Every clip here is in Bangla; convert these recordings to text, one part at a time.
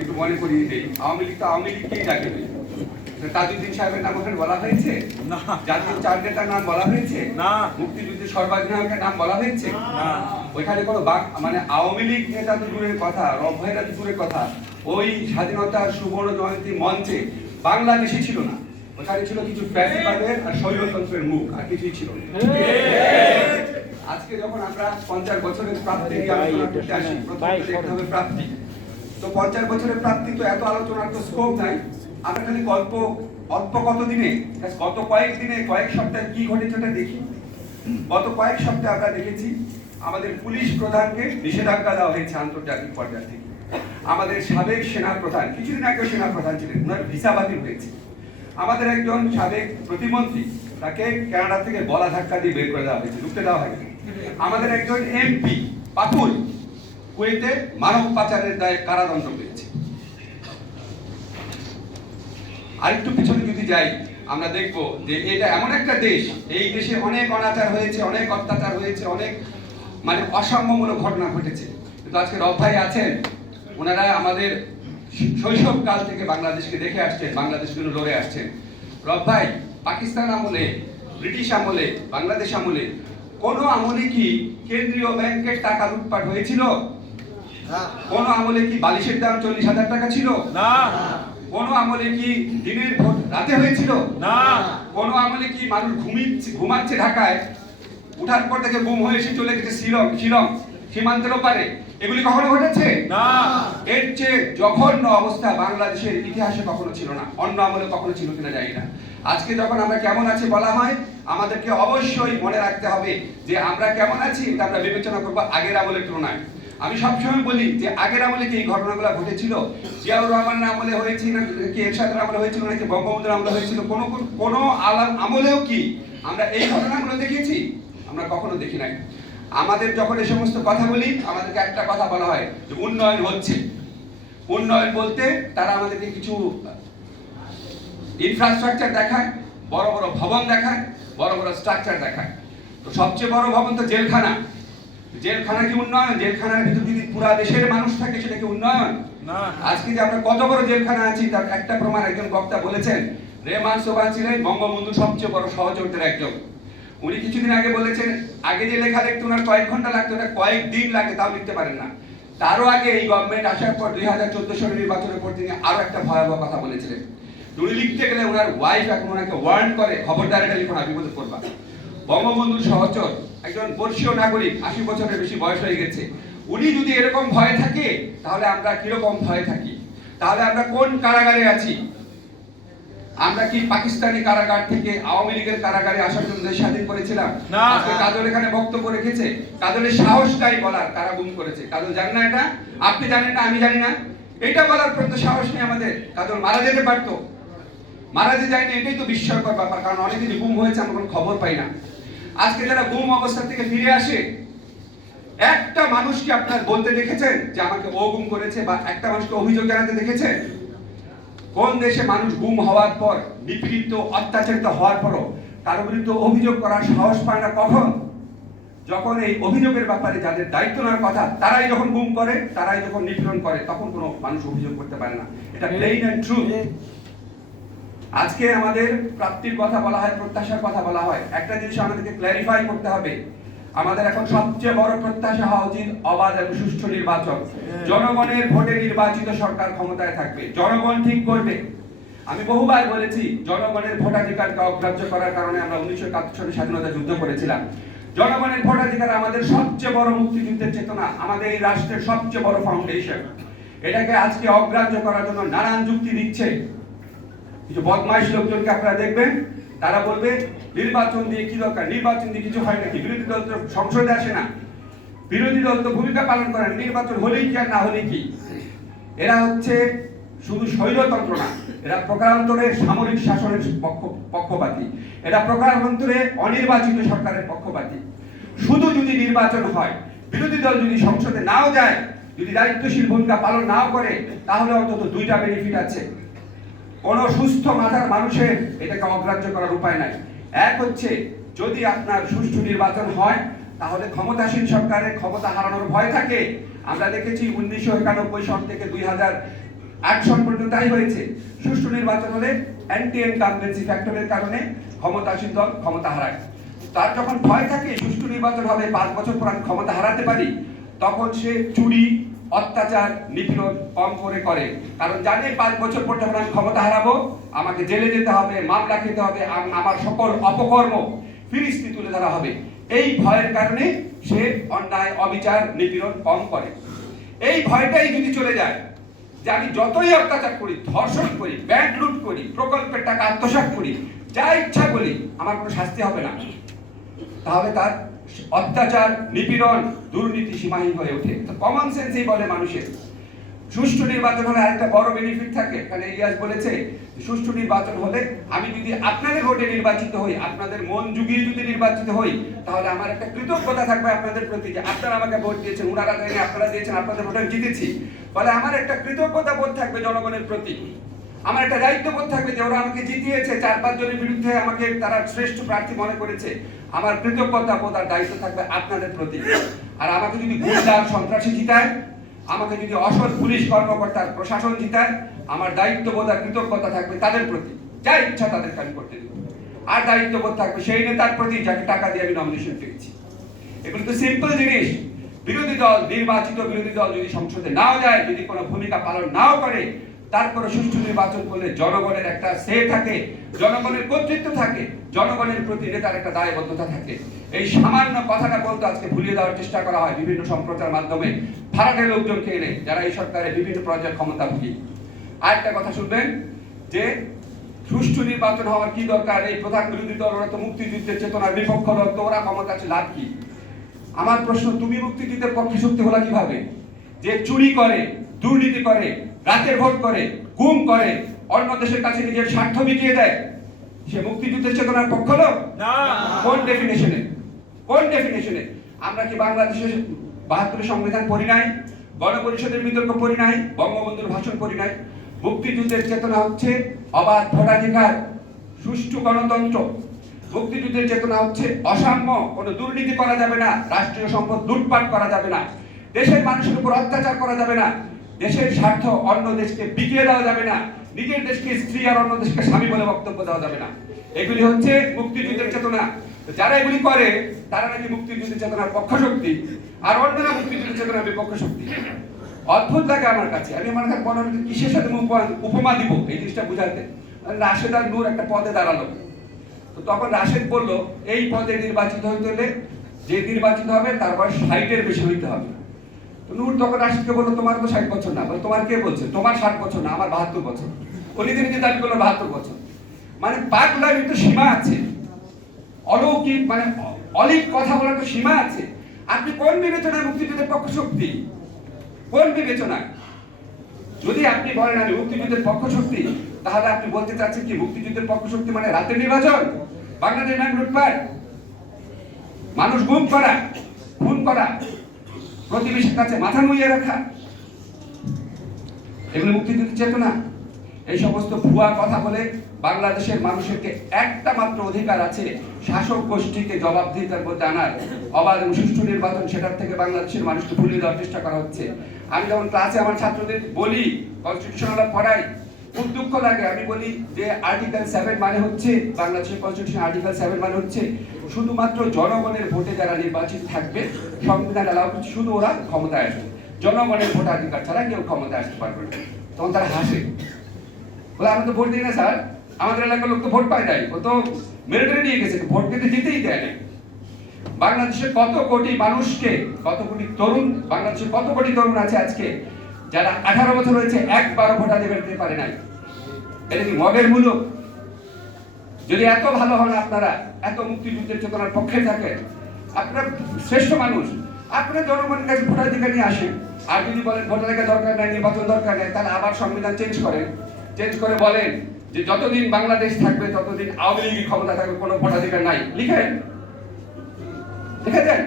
একটু মনে করিয়ে দেই, আওয়ামী লীগ তো আওয়ামী লীগকেই ডাকে। তাজউদ্দিন সাহেবের নাম ওখানে বলা হয়েছে না, জাতীয় চার নেতার নাম বলা হয়েছে না, মুক্তিযুদ্ধের সর্বাধিনায়কের নাম বলা হয়েছে না। ওইখানে কোনো মানে আওয়ামী লীগ নেতা তো দূরের কথা, রব ভাইরা তো দূরের কথা, ওই স্বাধীনতার সুবর্ণ জয়ন্তী মঞ্চে বাংলাদেশই ছিল না। ওখানে ছিল কিছু ফ্যাসিবাদের আর স্বৈরতন্ত্রের মুখ, আর কিছুই ছিল না। আজকে যখন আমরা 50 বছরের প্রাপ্তি নিয়ে আলোচনা করতে আসি, প্রথমে দেখতে হবে প্রাপ্তি। তো 50 বছরের প্রাপ্তি তো এত আলোচনার তো স্কোপ নাই। আমরা খালি অল্প কত দিনে, গত কয়েক দিনে, কয়েক সপ্তাহে কি ঘটেছে ওটা দেখি। গত কয়েক সপ্তাহে আমরা দেখেছি আমাদের পুলিশ প্রধানকে নিষেধাজ্ঞা দেওয়া হয়েছে আন্তর্জাতিক পর্যায় থেকে। আমাদের সাবেক সেনা প্রধান, কিছুদিন আগে সেনা প্রধান ছিলেন, ওনার ভিসা বাতিল হয়েছে। আমাদের একজন সাবেক প্রতিমন্ত্রী, তাকে কানাডা থেকে গলা ধাক্কা দিয়ে বের করে দেওয়া হয়েছে, ঢুকতে দেওয়া হয়নি। আমাদের একজন এমপি পাপুল কুয়েতে মানব পাচারের দায়ে কারাদণ্ড পেয়েছে। আরেকটু পিছনে যদি যাই, আমরা দেখব যে এটা এমন একটা দেশ, এই দেশে অনেক অনাচার হয়েছে, অনেক অত্যাচার হয়েছে, অনেক মানে অসাম্যমূলক ঘটনা ঘটেছে। কিন্তু আজকে রব ভাই আছেন, ওনারা আমাদের শৈশবকাল থেকে বাংলাদেশকে দেখে আসছেন, বাংলাদেশকে লড়ে আসছেন। রব ভাই, পাকিস্তান আমলে, ব্রিটিশ আমলে, বাংলাদেশ আমলে কোন আমলে কি কেন্দ্রীয় ব্যাংকের টাকা লুটপাট হয়েছিল? কোন আমলে কি বালিশের দাম 40,000 টাকা ছিল? না। কোন আমলে কি দিনের ভোট রাতে হয়েছিল? না। কোন আমলে কি মানুষ ঘুমাচ্ছে ঢাকায়, উঠার পর থেকে গুম হয়ে এসে চলে গেছে শিলং সীমান্তের ওপারে? এগুলি কখনো ঘটেছে? না। এর চেয়ে জঘন্য অবস্থা বাংলাদেশের ইতিহাসে কখনো ছিল না, অন্য আমলে কখনো ছিল কিনা জানি না। আজকে যখন আমরা কেমন আছি বলা হয়, আমাদেরকে অবশ্যই মনে রাখতে হবে যে আমরা কেমন আছি এটা আমরা বিবেচনা করবো আগের আমলের তুলনায়। আমি সবসময় বলি যে আগের আমলে কি এই ঘটনাগুলো ঘটেছিল? জিয়াউর রহমানের আমলে হয়েছিল নাকি এরশাদের আমলে হয়েছিল নাকি বঙ্গবন্ধুর আমলে হয়েছিল? কোনো আমলেও কি আমরা এই ঘটনাগুলো দেখেছি? আমরা কখনো দেখি নাই। আমাদের যখন এই সমস্ত কথা বলি, আমাদেরকে একটা কথা বলা হয় যে উন্নয়ন হচ্ছে। উন্নয়ন বলতে তারা আমাদেরকে কিছু ইনফ্রাস্ট্রাকচার দেখায়, বড় বড় ভবন দেখায়, বড় বড় স্ট্রাকচার দেখায়। তো সবচেয়ে বড় ভবন তো জেলখানা। জেলখানা কি উন্নয়ন? জেলখানার ভিতর যদি পুরো দেশের মানুষ থাকে সেটা কি উন্নয়ন? না। আজকে যে আমরা কত বড় জেলখানা আছি তার একটা প্রমাণ একজন বক্তা বলেছেন, রেহমান সোবহান ছিলেন বঙ্গবন্ধুর সবচেয়ে বড় সহযোগীদের একজন। উনি কিছুদিন আগে বলেছেন, আগে যে লেখা লিখতে ওনার কয়েক ঘন্টা লাগতো, ওটা কয়েক দিন লাগে, তাও লিখতে পারেন না। তারও আগে এই গভর্নমেন্ট আসার পর 2014 সালের নির্বাচনের পর তিনি আরো একটা ভয়াবহ কথা বলেছিলেন। উনি লিখতে গেলে ওনার ওয়াইফ এখন ওনাকে ওয়ার্ন করে, খবরদার এটা লিখুন, বিপদে পড়বা। বঙ্গবন্ধুর সহচর একজন বর্ষীয় নাগরিক, 80 বছরের বেশি বয়স হয়ে গেছে, উনি যদি এরকম ভয় থাকে তাহলে আমরা কিরকম ভয় থাকি? তাহলে আমরা কোন কারাগারে আছি? আমরা কি পাকিস্তানি কারাগার থেকে আওয়ামী লীগের কারাগারে আসার জন্য দেশ স্বাধীন করেছিলাম? আজকে কাজল এখানে বক্তব্য রেখেছে, কাজলের সাহসটাই বলার কারা গুম করেছে। কাজল জানেন না এটা? আপনি জানেন না, আমি জানি না? এটা বলার পর্যন্ত সাহস নেই আমাদের। কাজল মারা যেতে পারতো, মারা যে যায়নি, এটাই তো বিস্ময়কর ব্যাপার। কারণ অনেকে যে গুম হয়েছে আমরা কোনো খবর পাই না। আজকে যারা গুম অবস্থা থেকে ফিরে আসে, একটা মানুষকে আপনার বলতে দেখেছেন যে আমাকে ও গুম করেছে, বা একটা মানুষকে অভিযোগ জানাতে দেখেছেন? কোন দেশে মানুষ গুম হওয়ার পর, নিপীড়িত অত্যাচারিত হওয়ার পরও তার বিরুদ্ধে অভিযোগ করার সাহস পায় না? কখন? যখন এই অভিযোগের ব্যাপারে যাদের দায়িত্ব নেওয়ার কথা তারাই যখন গুম করে, তারাই যখন নিপীড়ন করে, তখন কোনো মানুষ অভিযোগ করতে পারে না। এটা প্লেইন এন্ড ট্রুথ। আজকে আমাদের প্রাপ্তির কথা বলা হয়, প্রত্যাশার কথা বলা হয়। একটা জিনিস আমাদেরকে ক্ল্যারিফাই করতে হবে, আমাদের এখন সবচেয়ে বড় প্রত্যাশা হওয়া উচিত অবাধ এবং সুষ্ঠু নির্বাচন। জনগণের ভোটে নির্বাচিত সরকার ক্ষমতায় থাকবে, জনগণ ঠিক করবে। আমি বহুবার বলেছি, জনগণের ভোটাধিকারকে অগ্রাহ্য করার কারণে আমরা 1971 সালে স্বাধীনতা যুদ্ধ করেছিলাম। জনগণের ভোটাধিকার আমাদের সবচেয়ে বড় মুক্তিযুদ্ধের চেতনা, আমাদের এই রাষ্ট্রের সবচেয়ে বড় ফাউন্ডেশন। এটাকে আজকে অগ্রাহ্য করার জন্য নানান যুক্তি দিচ্ছে কিছু বদমাইশ লোকজনকে। আপনারা দেখবেন তারা বলবে নির্বাচন দিয়ে কি দরকার, নির্বাচন দিয়ে কিছু হয় নাকি, বিরোধী দল তো সংসদে আসে না, বিরোধী দল তো ভূমিকা পালন করে, নির্বাচন হলেই কি আর না হলেই কি। এরা হচ্ছে শুধু স্বৈরতন্ত্র না, এরা প্রকারান্তরে সামরিক শাসনের পক্ষপাতী, এরা প্রকারান্তরে অনির্বাচিত সরকারের পক্ষপাতী। শুধু যদি নির্বাচন হয়, বিরোধী দল যদি সংসদে নাও যায়, যদি দায়িত্বশীল ভূমিকা পালন নাও করে, তাহলে অন্তত দুইটা বেনিফিট আছে। কোন সুস্থ মাথার মানুষের এটাকে অগ্রাহ্য করার উপায় নাই। এক হচ্ছে, যদি আপনার সুষ্ঠু নির্বাচন হয় তাহলে ক্ষমতাসীন সরকারের ক্ষমতা হারানোর ভয় থাকে। আমরা দেখেছি 1991 সাল থেকে আজ পর্যন্ত তাই হয়েছে। সুষ্ঠু নির্বাচন হলে অ্যান্টি ইনকামবেন্সি ফ্যাক্টরের কারণে ক্ষমতাসীন দল ক্ষমতা হারায়। তার যখন ভয় থাকে সুষ্ঠু নির্বাচন হবে 5 বছর পর আমি ক্ষমতা হারাতে পারি, তখন সে চুরি, অত্যাচার, নিপীড়ন কম করে কারণ জানে 5 বছর পর যখন আমি ক্ষমতা হারাবো আমাকে জেলে যেতে হবে, মামলা খেতে হবে, আমার সকল অপকর্ম ফিরিস্তি তুলে ধরা হবে। এই ভয়ের কারণে সে অন্যায়, অবিচার, নিপীড়ন কম করে। এই ভয়টাই যদি চলে যায় যে আমি যতই অত্যাচার করি, ধর্ষণ করি, ব্যাংক লুট করি, প্রকল্পের টাকা আত্মসাৎ করি, যা ইচ্ছা করি, আমার কোনো শাস্তি হবে না, তাহলে তার অত্যাচার, নিপীড়ন, দুর্নীতি সীমাহীন হয়ে ওঠে। তো কমন সেন্সই বলে মানুষের। সুষ্ঠু নির্বাচন হলে আরেকটা বড় বেনিফিট থাকে। এখানে ইলিয়াস বলেছে সুষ্ঠু নির্বাচন হলে আমি যদি আপনাদের ভোটে নির্বাচিত হই, আপনাদের মন জুগিয়ে যদি নির্বাচিত হই, তাহলে আমার একটা কৃতজ্ঞতা থাকবে আপনাদের প্রতি যে আপনারা আমাকে ভোট দিয়েছেন, ওনারা দেয়নি, আপনারা দিয়েছেন, আপনাদের ভোটে জিতেছি। ফলে আমার একটা কৃতজ্ঞতা বোধ থাকবে জনগণের প্রতি। আমার একটা দায়িত্ববোধ থাকবে যে ওরা আমাকে জিতিয়েছে, 4-5 জনের বিরুদ্ধে আমাকে তারা শ্রেষ্ঠ প্রার্থী মনে করেছে। আমার কৃতজ্ঞতা বোধ আর দায়িত্ব থাকবে আপনাদের প্রতি। আর আমাকে যদি গুন্ডা সন্ত্রাসী জিতায়, আমাকে যদি অসৎ পুলিশ কর্মকর্তার প্রশাসন জিতায়, আমার দায়িত্ববোধ আর কৃতজ্ঞতা থাকবে তাদের প্রতি, যা ইচ্ছা তাদেরকে আমি করতে দেব। আর দায়িত্ববোধ থাকবে সেই নেতার প্রতি যাকে টাকা দিয়ে আমি নমিনেশন পেয়েছি। এগুলো তো সিম্পল জিনিস। বিরোধী দল, নির্বাচিত বিরোধী দল যদি সংসদে নাও যায়, যদি কোনো ভূমিকা পালন নাও করে, তারপরে সুষ্ঠু নির্বাচন করলে জনগণের একটা সে থাকে, জনগণের কর্তৃত্ব থাকে, জনগণের প্রতি নেতার একটা দায়বদ্ধতা থাকে। এই সামান্য কথাটা বলতে আজকে ভুলিয়ে দেওয়ার চেষ্টা করা হয় বিভিন্ন সম্প্রচার মাধ্যমে, ভাড়াটের লোকজনকে এনে, যারা এই সরকারের বিভিন্ন পর্যায়ের ক্ষমতাভোগী। আরেকটা কথা শুনবেন যে সুষ্ঠু নির্বাচন হওয়ার কি দরকার, এই প্রধান বিরোধী দল ওরা তো মুক্তিযুদ্ধের চেতনার বিপক্ষ দল, তো ওরা ক্ষমতা আছে, লাভ কি? আমার প্রশ্ন, তুমি মুক্তিযুদ্ধের পক্ষে শক্তি হলা কিভাবে? যে চুরি করে, দুর্নীতি করে, রাতের ভোট করে, গুম করে, অন্য দেশের কাছে নিজের স্বার্থ বিকিয়ে দেয়, সে মুক্তিযুদ্ধের চেতনার পক্ষ লোক? কোন ডেফিনেশনে? কোন ডেফিনেশনে? আমরা কি বাংলাদেশের 72 সংবিধান পড়ি নাই? গণপরিষদের বিতর্ক পড়ি নাই? বঙ্গবন্ধুর ভাষণ পড়ি নাই? মুক্তিযুদ্ধের চেতনা হচ্ছে অবাধ ভোটাধিকার, সুষ্ঠু গণতন্ত্র। মুক্তিযুদ্ধের চেতনা হচ্ছে অসাম্য, কোনো দুর্নীতি করা যাবে না, রাষ্ট্রীয় সম্পদ লুটপাট করা যাবে না, দেশের মানুষের উপর অত্যাচার করা যাবে না, দেশের স্বার্থ অন্য দেশকে বিকিয়ে দেওয়া যাবে না, নিজের দেশকে স্ত্রী আর অন্য দেশকে স্বামী বলে বক্তব্য দেওয়া যাবে না। এগুলি হচ্ছে মুক্তিযুদ্ধের চেতনা। যারা এগুলি করে তারা নাকি মুক্তিযুদ্ধের চেতনার পক্ষ শক্তি, আর অন্যরা মুক্তিযুদ্ধের চেতনার বিপক্ষ শক্তি। অদ্ভুত লাগে আমার কাছে। আমি আমার কাছে মনে হয় কিসের সাথে উপমা দিব এই জিনিসটা বুঝাতে। রাশেদ আর নূর একটা পদে দাঁড়ালো, তো তখন রাশেদ বলল এই পদে নির্বাচিত হইতে হলে যে নির্বাচিত হবে তার বয়স 60-এর বেশি হইতে হবে। তো নূর তখন রাশেদকে বললো তোমার তো 60 বছর না। বলে তোমার কে বলছে? তোমার 60 বছর না, আমার 72 বছর। উনি নিজে দাবি করলো 72 বছর। মানে পাগলামির তো সীমা আছে, অলৌকিক মানে অলিক কথা বলার তো সীমা আছে। আপনি কোন বিবেচনায় মুক্তিযুদ্ধের পক্ষ শক্তি? কোন বিবেচনায়? যদি আপনি বলেন আমি মুক্তিযুদ্ধের পক্ষ শক্তি, তাহলে আপনি বলতে চাচ্ছেন কি মুক্তিযুদ্ধের পক্ষ শক্তি মানে রাতের নির্বাচন, বাংলাদেশ ব্যাংক লুটপাট, মানুষ গুম করা, খুন করা, প্রতিবেশীর কাছে মাথা নুইয়ে রাখা, এগুলো মুক্তিযুদ্ধের চেতনা? এই সমস্ত ভুয়া কথা বলে বাংলাদেশের মানুষকে একটা মাত্র অধিকার আছে, শাসক গোষ্ঠীকে জবাবদিহিতার মধ্যে আনার। অবাধ এবং সুষ্ঠু নির্বাচন, সেটার থেকে বাংলাদেশের মানুষকে ভুলিয়ে দেওয়ার চেষ্টা করা হচ্ছে। আমি যখন ক্লাসে আমার ছাত্রদের বলি, কনস্টিটিউশনাল পড়াই, খুব দুঃখ লাগে। আমি বলি যে আর্টিকেল 7 মানে হচ্ছে, বাংলাদেশের কনস্টিটিউশন আর্টিকেল 7 মানে হচ্ছে শুধুমাত্র জনগণের ভোটে যারা নির্বাচিত থাকবে, সংবিধান অ্যালাউ করছে শুধু ওরা ক্ষমতায় আসবে, জনগণের ভোটাধিকার ছাড়া কেউ ক্ষমতায় আসতে পারবে না। তখন তারা হাসে, বলে আমরা তো ভোট দিই না স্যার, আমাদের এলাকার লোক তো ভোট পায় নাই, ও তো মিলিটারি নিয়ে গেছে, ভোট দিতে জিতেই দেয় না। বাংলাদেশের কত কোটি মানুষকে, কত কোটি তরুণ, বাংলাদেশের কত কোটি তরুণ আছে আজকে যারা 18 বছর হয়েছে একবারও ভোটাধিকার দিতে পারে নাই? এটা কি মগের মূলক? যদি এত ভালো হন আপনারা, এত মুক্তিযুদ্ধের চেতনার পক্ষে থাকেন, আপনারা শ্রেষ্ঠ মানুষ, আপনারা জনগণের কাছে ভোটাধিকার নিয়ে আসেন। আর যদি বলেন ভোটাধিকার দরকার নাই, নির্বাচন দরকার নেই, তাহলে আবার সংবিধান চেঞ্জ করেন, চেঞ্জ করে বলেন যে যতদিন বাংলাদেশ থাকবে ততদিন আওয়ামী লীগ ক্ষমতা থাকবে, কোনো ভোটাধিকার নাই, লিখেন, লিখে দেন।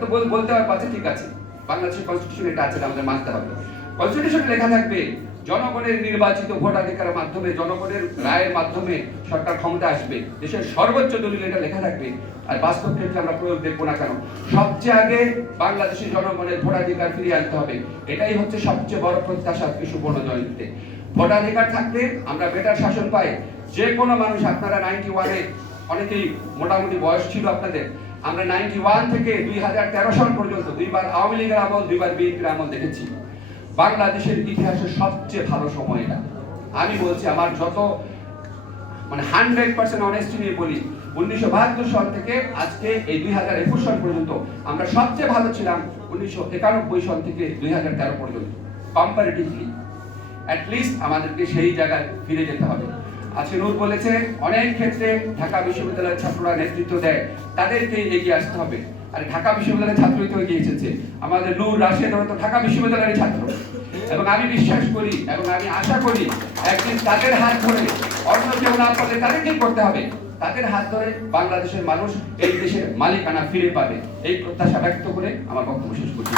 তো বলতে হবে পাচ্ছে ঠিক আছে, বাংলাদেশের কনস্টিটিউশন এটা আছে, আমাদের মানতে হবে। কনস্টিটিউশনে লেখা থাকবে জনগণের নির্বাচিত ভোটাধিকারের মাধ্যমে, জনগণের রায়ের মাধ্যমে সরকার ক্ষমতা আসবে, দেশের সর্বোচ্চ দলিল এটা লেখা থাকবে। আর বাস্তব ক্ষেত্রে আমরা প্রয়োগ দেখবো না কেন? সবচেয়ে আগে বাংলাদেশের জনগণের ভোটাধিকার ফিরিয়ে আনতে হবে। এটাই হচ্ছে সবচেয়ে বড় প্রত্যাশা সুবর্ণ জয়ন্তীতে। ভোটাধিকার থাকলে আমরা বেটার শাসন পাই। যে কোনো মানুষ, আপনারা 91-এ অনেকেই মোটামুটি বয়স ছিল আপনাদের, আমরা 91 থেকে 2013 সাল পর্যন্ত দুইবার আওয়ামী লীগের আমল, দুইবার বিএনপির আমল দেখেছি। বাংলাদেশের ইতিহাসের সবচেয়ে ভালো সময় এটা। আমি বলছি, আমার যত 100% অনেস্টি নিয়ে বলি, 1972 সাল থেকে আজকে এই 2021 সাল পর্যন্ত আমরা সবচেয়ে ভালো ছিলাম 1991 সাল থেকে 2013 পর্যন্ত কম্পারেটিভলি। অ্যাটলিস্ট আমাদেরকে সেই জায়গায় ফিরে যেতে হবে। আজকে নূর বলেছে অনেক ক্ষেত্রে ঢাকা বিশ্ববিদ্যালয়ের ছাত্ররা নেতৃত্ব দেয়, তাদেরকে এগিয়ে আসতে হবে। আর ঢাকা বিশ্ববিদ্যালয়ের ছাত্রই তো এগিয়ে এসেছে। আমাদের নূর, রাশেদ তো ঢাকা বিশ্ববিদ্যালয়ের ছাত্র। এবং আমি বিশ্বাস করি এবং আমি আশা করি একদিন তাদের হাত ধরে, অন্য কেউ না পারলে তাদেরকেই করতে হবে, তাদের হাত ধরে বাংলাদেশের মানুষ এই দেশের মালিকানা ফিরে পাবে। এই প্রত্যাশা ব্যক্ত করে আমার বক্তব্য শেষ করছি।